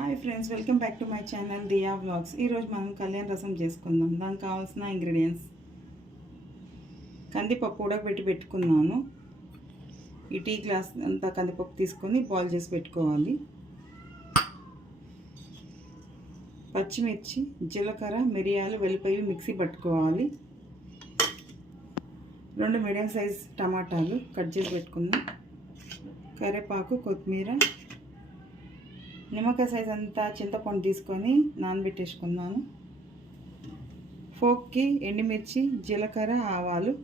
Hi friends, welcome back to my channel Diya vlogs. ఈరోజు మనం కళ్యాణ రసం చేసుకుందాం. దానికి కావాల్సిన ఇంగ్రీడియంట్స్: కందిపప్పు ఉడకబెట్టి పెట్టుకున్నాను. ఈ టీ గ్లాస్ అంతా కందిపప్పు తీసుకొని బాయిల్ చేసి పెట్టుకోవాలి. పచ్చిమిర్చి, జీలకర్ర, మిరియాలు, వెల్లిపాయ మిక్సీ పట్టుకోవాలి. 2 మీడియం సైజ్ టమాటాలు కట్ చేసి పెట్టుకుందాం. కరివేపాకు, కొత్తిమీర, నిమ్మకాయ సైజ్ అంతా చింతపండు తీసుకొని నానబెట్టేసుకున్నాను. ఫోక్కి ఎండుమిర్చి, జీలకర్ర, ఆవాలు,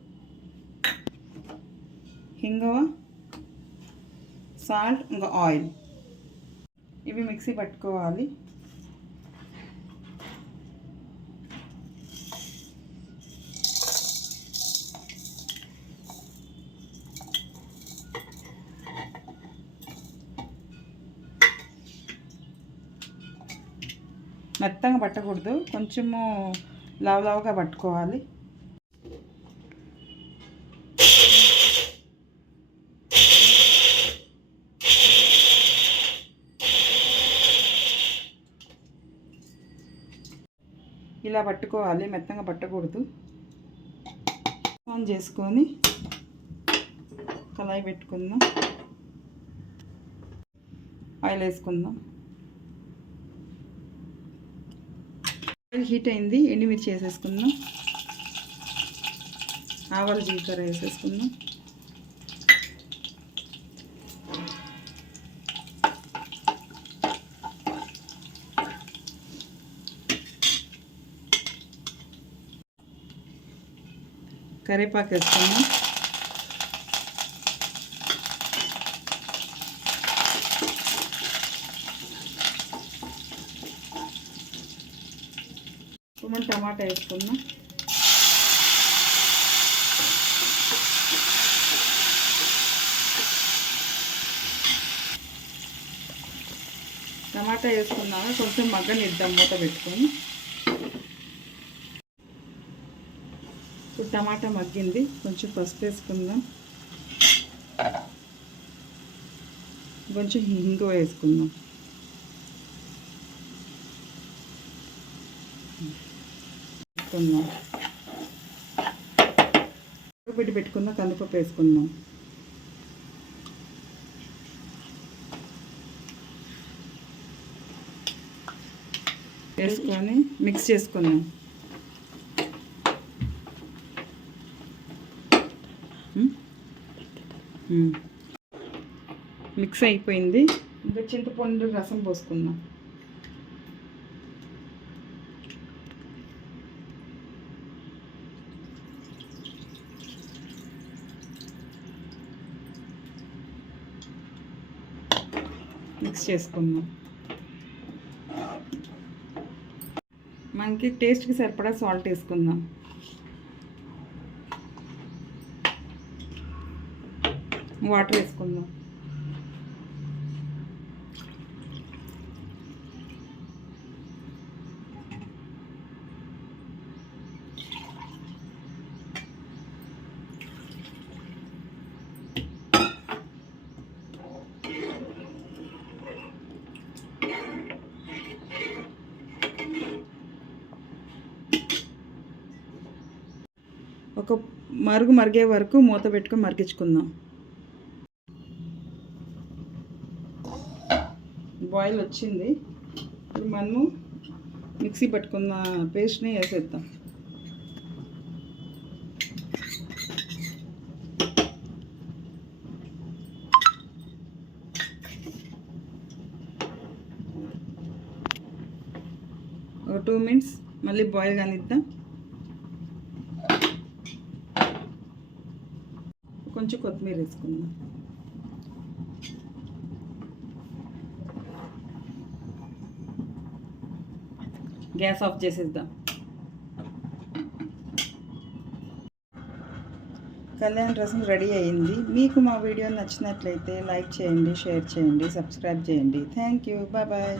హింగవ, సాల్ట్, ఇంకా ఆయిల్ ఇవి మిక్సీ పట్టుకోవాలి. మెత్తగా పట్టకూడదు, కొంచెము లావుగా పట్టుకోవాలి. ఇలా పట్టుకోవాలి, మెత్తగా పట్టకూడదు. ఆన్ చేసుకొని కళాయి పెట్టుకుందాం. ఆయిల్ వేసుకుందాం. ఆయిల్ హీట్ అయింది. ఎండుమిర్చి వేసేసుకుందాం. ఆవాలు, జీలకర్ర వేసేసుకుందాం. కరివేపాకు వేసుకుందాం. టమాటా వేసుకుందాం. టమాటా వేసుకున్నాక కొంచెం మగ్గనిద్దాం మూత పెట్టుకొని. ఇప్పుడు టమాటా మగ్గింది, కొంచెం పసుపు వేసుకుందాం. కొంచెం ఇంగువ వేసుకుందాం. పెట్టుకుందాం. కందిపప్పు వేసుకుందాం. వేసుకొని మిక్స్ చేసుకుందాం. మిక్స్ అయిపోయింది. ఇంకా చింతపండు రసం పోసుకుందాం. మిక్స్ చేసుకుందాం. మనకి టేస్ట్కి సరిపడా సాల్ట్ వేసుకుందాం. వాటర్ వేసుకుందాం. ఒక మరిగే వరకు మూత పెట్టుకొని మరిగించుకుందాం. బాయిల్ వచ్చింది. ఇప్పుడు మనము మిక్సీ పట్టుకున్న పేస్ట్ని వేసేద్దాం. ఒక 2 మినిట్స్ మళ్ళీ బాయిల్ కానిద్దాం. కొంచెం కొత్తిమీర వేసుకుందాం. గ్యాస్ ఆఫ్ చేసేద్దాం. కళ్యాణ రసం రెడీ అయింది. మీకు మా వీడియో నచ్చినట్లయితే లైక్ చేయండి, షేర్ చేయండి, సబ్స్క్రైబ్ చేయండి. Thank you. బాయ్.